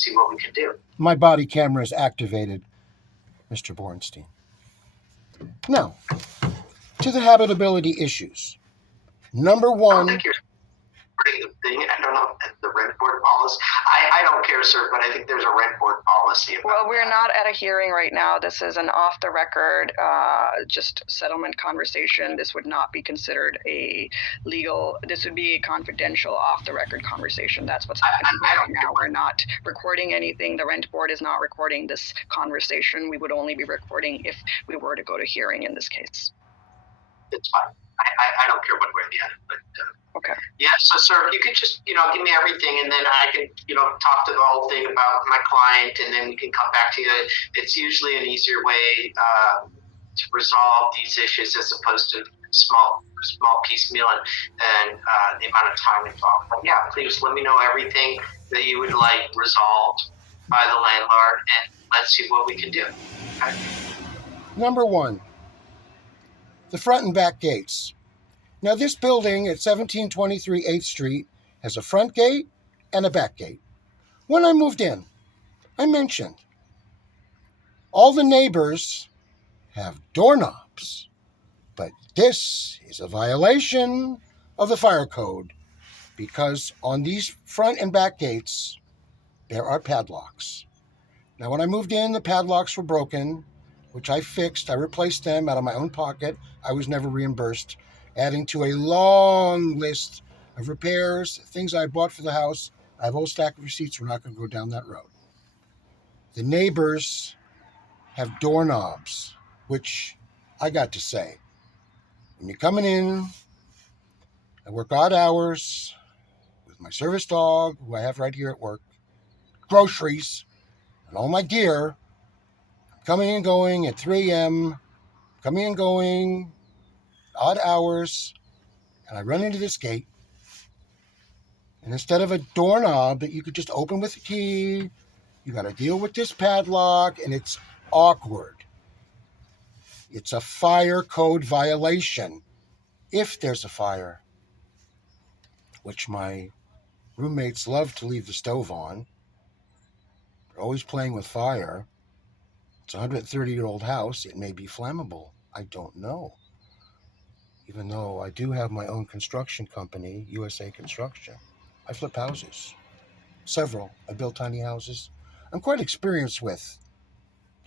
let's see what we can do. My body camera is activated, Mr. Bornstein. Now, to the habitability issues. Number I don't one, think you're supporting the thing. I don't know the rent board policy. I don't care, sir, but I think there's a rent board policy about Well, we're that. not at a hearing right now. This is an off-the-record, just settlement conversation. This would not be considered a legal. This would be a confidential, off-the-record conversation. That's what's happening I right don't now. We're not recording anything. The rent board is not recording this conversation. We would only be recording if we were to go to hearing in this case. It's fine. I don't care one way or the other, but Okay. yeah. So, sir, if you could just give me everything, and then I can talk to the whole thing about my client, and then we can come back to you. It's usually an easier way to resolve these issues as opposed to small piecemeal and the amount of time involved. But yeah, please let me know everything that you would like resolved by the landlord, and let's see what we can do. Okay? number one, the front and back gates. Now, this building at 1723 8th Street has a front gate and a back gate. When I moved in, I mentioned all the neighbors have doorknobs, but this is a violation of the fire code because on these front and back gates, there are padlocks. Now, when I moved in, the padlocks were broken, which I fixed. I replaced them out of my own pocket. I was never reimbursed, adding to a long list of repairs, things I bought for the house. I have a whole stack of receipts. We're not going to go down that road. The neighbors have doorknobs, which I got to say, when you're coming in, I work odd hours with my service dog, who I have right here at work, groceries, and all my gear, coming and going at 3 a.m., coming and going, odd hours, and I run into this gate, and instead of a doorknob that you could just open with a key, you got to deal with this padlock, and it's awkward. It's a fire code violation. If there's a fire, which my roommates love to leave the stove on, they're always playing with fire. It's a 130-year-old house. It may be flammable. I don't know. Even though I do have my own construction company, USA Construction. I flip houses. Several. I build tiny houses. I'm quite experienced with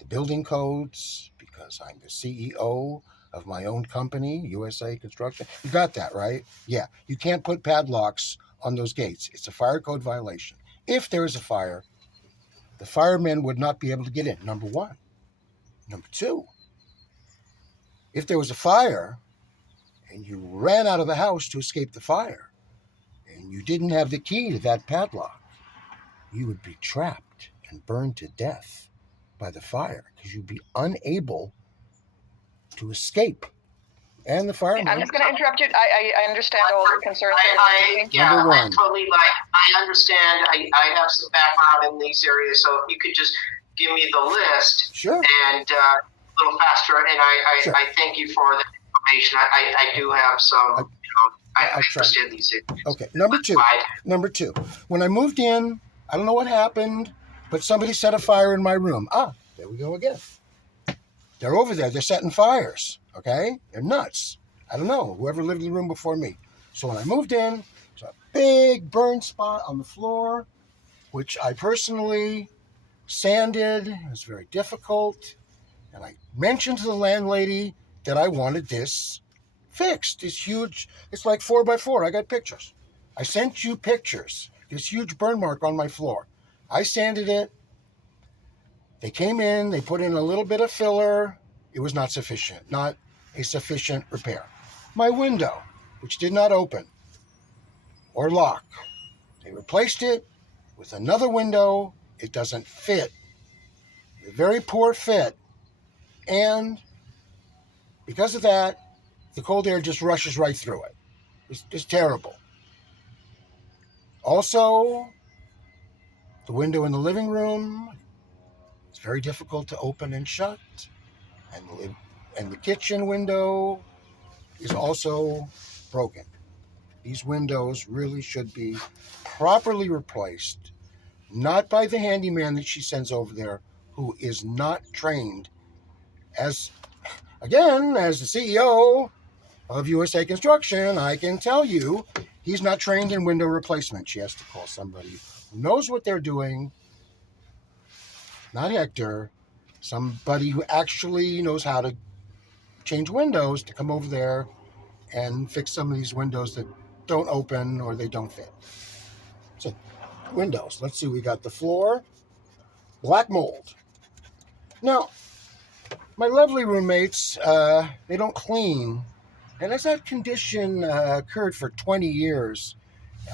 the building codes because I'm the CEO of my own company, USA Construction. You got that, right? Yeah. You can't put padlocks on those gates. It's a fire code violation. If there is a fire, the firemen would not be able to get in, number one. Number two, if there was a fire and you ran out of the house to escape the fire and you didn't have the key to that padlock, you would be trapped and burned to death by the fire because you'd be unable to escape. And the firemen... I'm just going to interrupt you. I understand all your concerns. I totally I understand. I have some background in these areas, so if you could just give me the list. Sure. And a little faster, and Sure. I thank you for the information. I do have some, I understand these things. Okay, number two. When I moved in, I don't know what happened, but somebody set a fire in my room. There we go again. They're over there. They're setting fires, okay? They're nuts. I don't know, whoever lived in the room before me. So when I moved in, there's a big burn spot on the floor, which I personally sanded. It was very difficult. And I mentioned to the landlady that I wanted this fixed. It's huge. It's like 4x4. I got pictures. I sent you pictures. This huge burn mark on my floor. I sanded it. They came in. They put in a little bit of filler. It was not sufficient. Not a sufficient repair. My window, which did not open or lock, they replaced it with another window. It doesn't fit. A very poor fit. And because of that, the cold air just rushes right through it. It's terrible. Also, the window in the living room, it's very difficult to open and shut. And the kitchen window is also broken. These windows really should be properly replaced, not by the handyman that she sends over there, who is not trained. As again, as the CEO of USA Construction, I can tell you he's not trained in window replacement. She has to call somebody who knows what they're doing, not Hector, somebody who actually knows how to change windows to come over there and fix some of these windows that don't open or they don't fit. So, windows. Let's see, we got the floor, black mold. Now, my lovely roommates, they don't clean. And as that condition occurred for 20 years,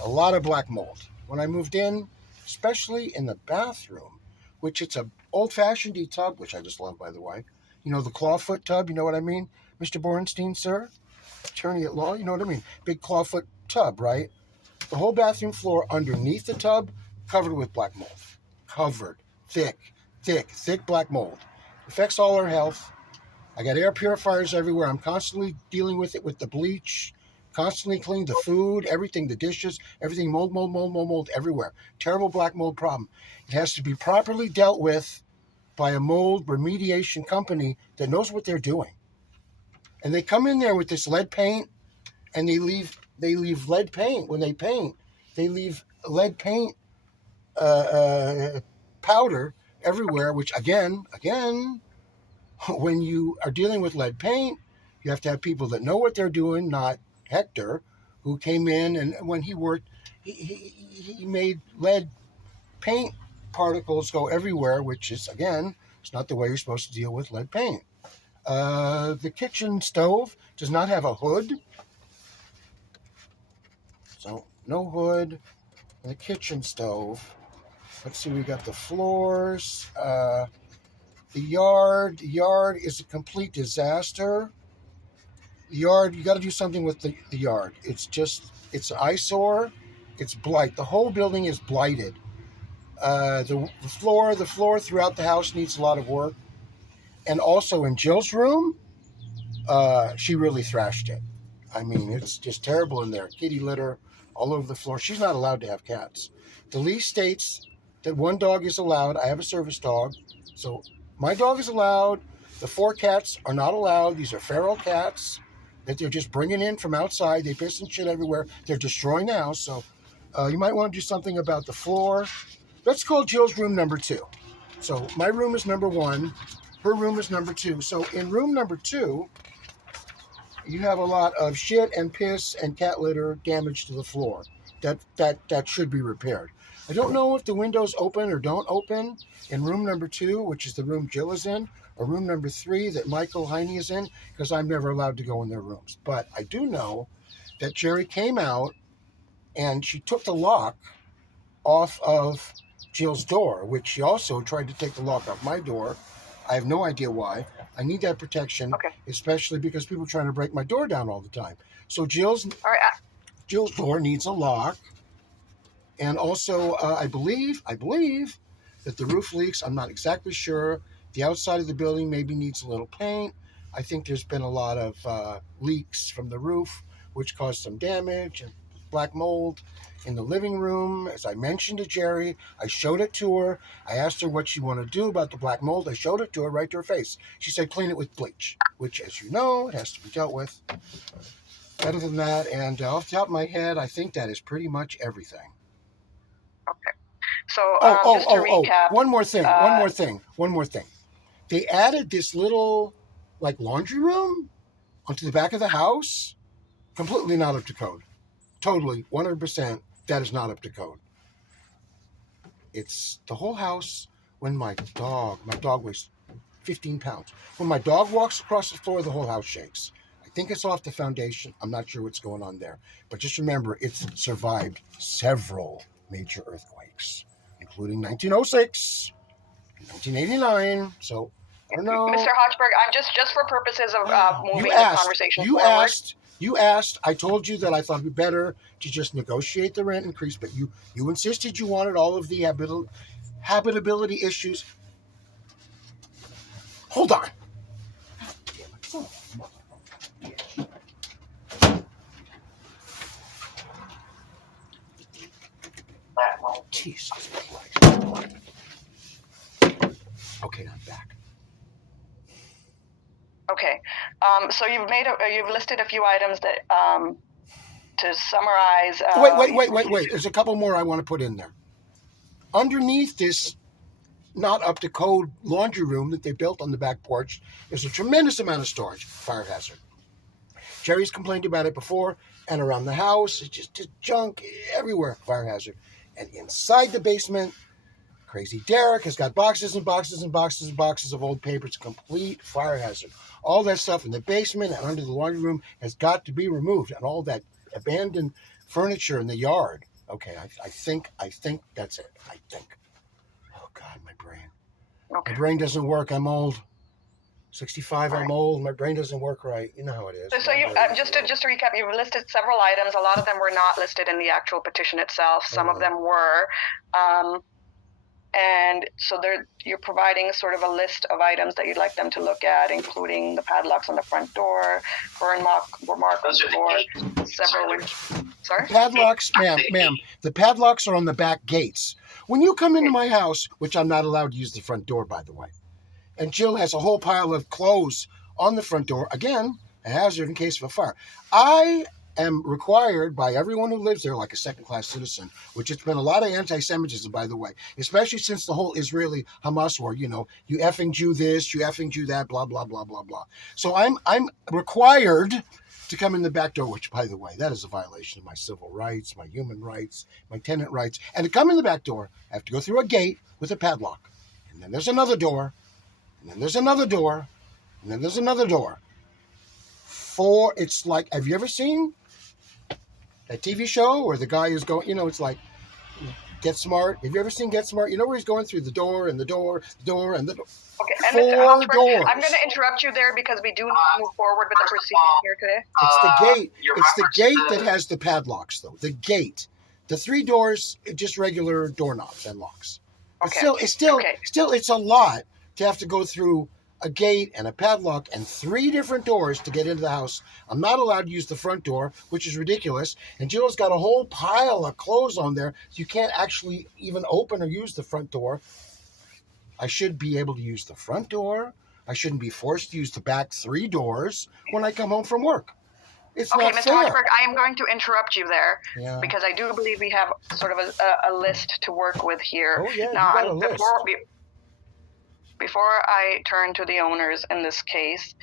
a lot of black mold. When I moved in, especially in the bathroom, which it's a old-fashioned tub, which I just love, by the way. You know, the clawfoot tub, you know what I mean? Mr. Borenstein, sir? Attorney at law, you know what I mean? Big clawfoot tub, right? The whole bathroom floor underneath the tub covered with black mold. Covered. Thick black mold. Affects all our health. I got air purifiers everywhere. I'm constantly dealing with it with the bleach, constantly cleaning the food, everything, the dishes, everything, mold everywhere. Terrible black mold problem. It has to be properly dealt with by a mold remediation company that knows what they're doing. And they come in there with this lead paint, and they leave lead paint when they paint. They leave lead paint powder everywhere, which again, when you are dealing with lead paint, you have to have people that know what they're doing, not Hector, who came in and when he worked, he made lead paint particles go everywhere, which is, again, it's not the way you're supposed to deal with lead paint. The kitchen stove does not have a hood. So, no hood. The kitchen stove. Let's see, we got the floors. The yard is a complete disaster. The yard, you got to do something with the yard. It's an eyesore. It's blight. The whole building is blighted. The floor throughout the house needs a lot of work. And also in Jill's room, she really thrashed it. I mean, it's just terrible in there. Kitty litter all over the floor. She's not allowed to have cats. The lease states that one dog is allowed. I have a service dog. So my dog is allowed. The 4 cats are not allowed. These are feral cats that they're just bringing in from outside. They piss and shit everywhere. They're destroying the house. So you might want to do something about the floor. Let's call Jill's room number 2. So my room is number 1. Her room is number 2. So in room number 2, you have a lot of shit and piss and cat litter damage to the floor. That should be repaired. I don't know if the windows open or don't open in room number 2, which is the room Jill is in, or room number 3 that Michael Heine is in, because I'm never allowed to go in their rooms. But I do know that Jerry came out and she took the lock off of Jill's door, which she also tried to take the lock off my door. I have no idea why. I need that protection, Okay. especially because people are trying to break my door down all the time. So Jill's door needs a lock. And also, I believe that the roof leaks. I'm not exactly sure. The outside of the building maybe needs a little paint. I think there's been a lot of leaks from the roof, which caused some damage and black mold in the living room. As I mentioned to Jerry, I showed it to her. I asked her what she wanted to do about the black mold. I showed it to her right to her face. She said, clean it with bleach, which, as you know, it has to be dealt with. Other than that, and off the top of my head, I think that is pretty much everything. Okay. So just to recap. One more thing. They added this little, like, laundry room onto the back of the house. Completely not up to code. Totally, 100%, that is not up to code. It's the whole house. When my dog weighs 15 pounds. When my dog walks across the floor, the whole house shakes. I think it's off the foundation. I'm not sure what's going on there. But just remember, it's survived several major earthquakes, including 1906, 1989. So, I don't know. Mr. Hodgeberg, I'm just for purposes of moving the conversation forward. You asked. I told you that I thought it'd be better to just negotiate the rent increase, but you insisted you wanted all of the habitability issues. Hold on. Jesus Christ. Okay, I'm back. Okay, so you've listed a few items that to summarize. Wait. There's a couple more I want to put in there. Underneath this not up to code laundry room that they built on the back porch, there's a tremendous amount of storage, fire hazard. Jerry's complained about it before, and around the house, it's just junk everywhere, fire hazard. And inside the basement, Crazy Derek has got boxes and boxes and boxes and boxes of old papers, complete fire hazard. All that stuff in the basement and under the laundry room has got to be removed, and all that abandoned furniture in the yard. Okay, I think that's it. I think. Oh God, my brain. Okay. My brain doesn't work. I'm old. 65. Right. I'm old. My brain doesn't work right. You know how it is. So you just to recap, you've listed several items. A lot of them were not listed in the actual petition itself. Some of them were. And so you're providing sort of a list of items that you'd like them to look at, including the padlocks on the front door, burn mark on the door, several. Sorry? Padlocks, ma'am. The padlocks are on the back gates. When you come into my house, which I'm not allowed to use the front door, by the way, and Jill has a whole pile of clothes on the front door, again, a hazard in case of a fire. I am required by everyone who lives there like a second-class citizen, which has been a lot of anti-Semitism, by the way, especially since the whole Israeli-Hamas war, you effing Jew this, you effing Jew that, blah, blah, blah, blah, blah. So I'm required to come in the back door, which, by the way, that is a violation of my civil rights, my human rights, my tenant rights. And to come in the back door, I have to go through a gate with a padlock. And then there's another door, and then there's another door, and then there's another door. It's like, have you ever seen that TV show where the guy is going, it's like Get Smart? Have you ever seen Get Smart? You know where he's going through the door and the door, the door and the door? Okay, and Four Mr. Hochberg, doors. I'm going to interrupt you there because we do need to move forward with the proceedings here today. It's the gate. It's the gate that has the padlocks, though. The gate. The 3 doors, just regular doorknobs and locks. Okay. Still, it's a lot to have to go through a gate and a padlock and 3 different doors to get into the house. I'm not allowed to use the front door, which is ridiculous. And Jill's got a whole pile of clothes on there, so you can't actually even open or use the front door. I should be able to use the front door. I shouldn't be forced to use the back 3 doors when I come home from work. It's not Mr. fair. Hochberg, I am going to interrupt you there because I do believe we have sort of a list to work with here. Oh, yeah, now, you got a list. Before I turn to the owners in this case,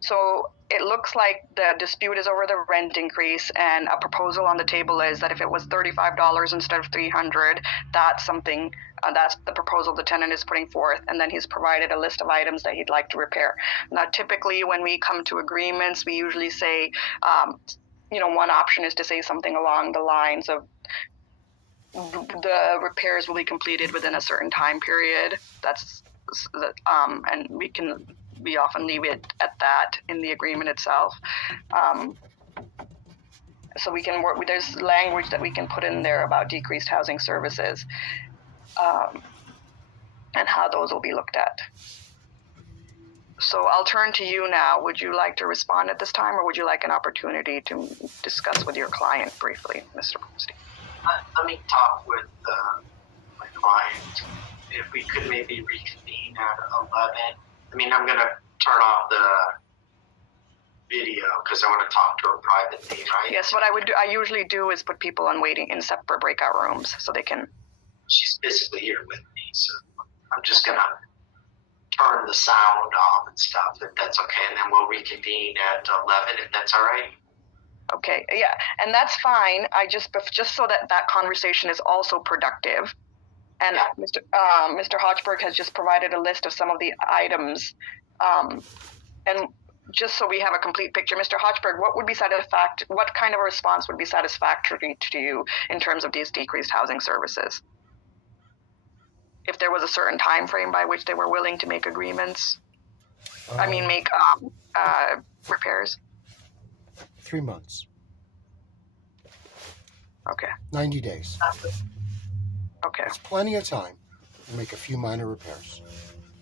so it looks like the dispute is over the rent increase, and a proposal on the table is that if it was $35 instead of $300, that's something. That's the proposal the tenant is putting forth, and then he's provided a list of items that he'd like to repair. Now, typically, when we come to agreements, we usually say, one option is to say something along the lines of the repairs will be completed within a certain time period. And we often leave it at that in the agreement itself. So we can work. There's language that we can put in there about decreased housing services, and how those will be looked at. So I'll turn to you now. Would you like to respond at this time, or would you like an opportunity to discuss with your client briefly, Mr. Posty? Let me talk with my client. If we could maybe reconvene at 11. I mean, I'm going to turn off the video because I want to talk to her privately, right? Yes, what I usually do is put people on waiting in separate breakout rooms so they can. She's physically here with me, so I'm just going to turn the sound off and stuff, if that's okay, and then we'll reconvene at 11, if that's all right. Okay, yeah, and that's fine. I just so that conversation is also productive. And Mr. Hochberg has just provided a list of some of the items, and just so we have a complete picture, Mr. Hochberg, what kind of a response would be satisfactory to you in terms of these decreased housing services? If there was a certain time frame by which they were willing to make agreements, make repairs. 3 months. Okay. 90 days. Okay. It's plenty of time to make a few minor repairs.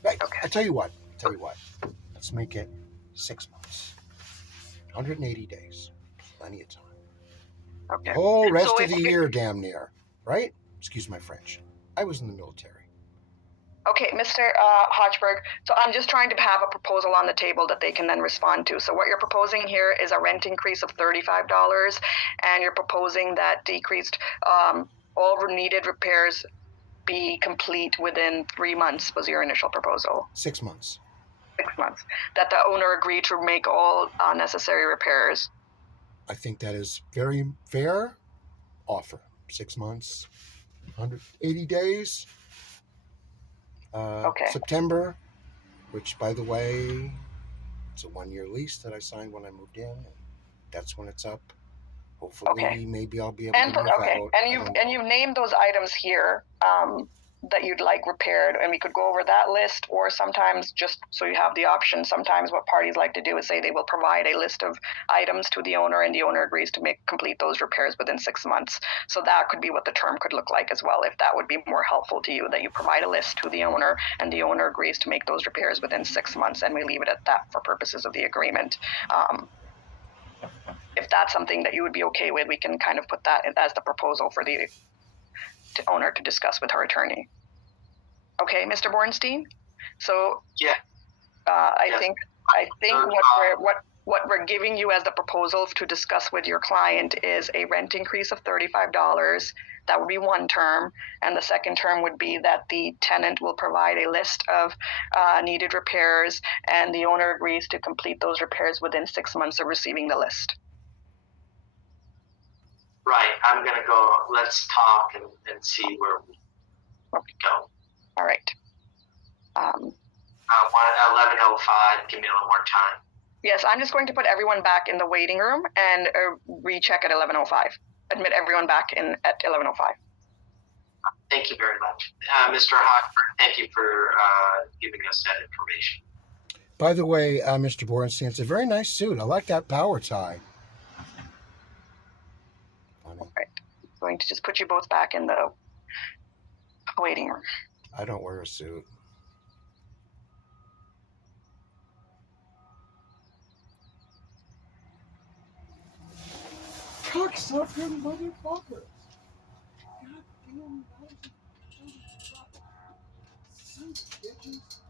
Right. Okay. I tell you what. Let's make it 6 months. 180 days. Plenty of time. Okay. The whole rest of the year, damn near. Right? Excuse my French. I was in the military. Okay, Mr. Hodgeberg, so I'm just trying to have a proposal on the table that they can then respond to. So what you're proposing here is a rent increase of $35, and you're proposing that decreased all needed repairs be complete within 3 months was your initial proposal. 6 months. 6 months. That the owner agreed to make all necessary repairs. I think that is very fair offer. 6 months, 180 days. Okay. September, which, by the way, it's a 1-year lease that I signed when I moved in. And that's when it's up. Hopefully, Okay. maybe I'll be able to move out. And you've named those items here that you'd like repaired, and we could go over that list, or sometimes just so you have the option. Sometimes what parties like to do is say they will provide a list of items to the owner, and the owner agrees to complete those repairs within 6 months. So that could be what the term could look like as well, if that would be more helpful to you, that you provide a list to the owner, and the owner agrees to make those repairs within 6 months, and we leave it at that for purposes of the agreement. If that's something that you would be okay with, we can kind of put that as the proposal for the owner to discuss with her attorney. Okay, Mr. Bornstein? So Yeah. I think what we're giving you as the proposal to discuss with your client is a rent increase of $35. That would be one term, and the second term would be that the tenant will provide a list of needed repairs, and the owner agrees to complete those repairs within 6 months of receiving the list. Right. I'm going to go, let's talk and see where we go. All right. 11:05, give me a little more time. Yes, I'm just going to put everyone back in the waiting room and recheck at 11:05. Admit everyone back in at 11:05. Thank you very much. Mr. Hochberg, thank you for giving us that information. By the way, Mr. Borenstein, it's a very nice suit. I like that power tie. All right. I'm going to just put you both back in the waiting room. I don't wear a suit. Cocksucker motherfuckers! Goddamn lousy sons of bitches!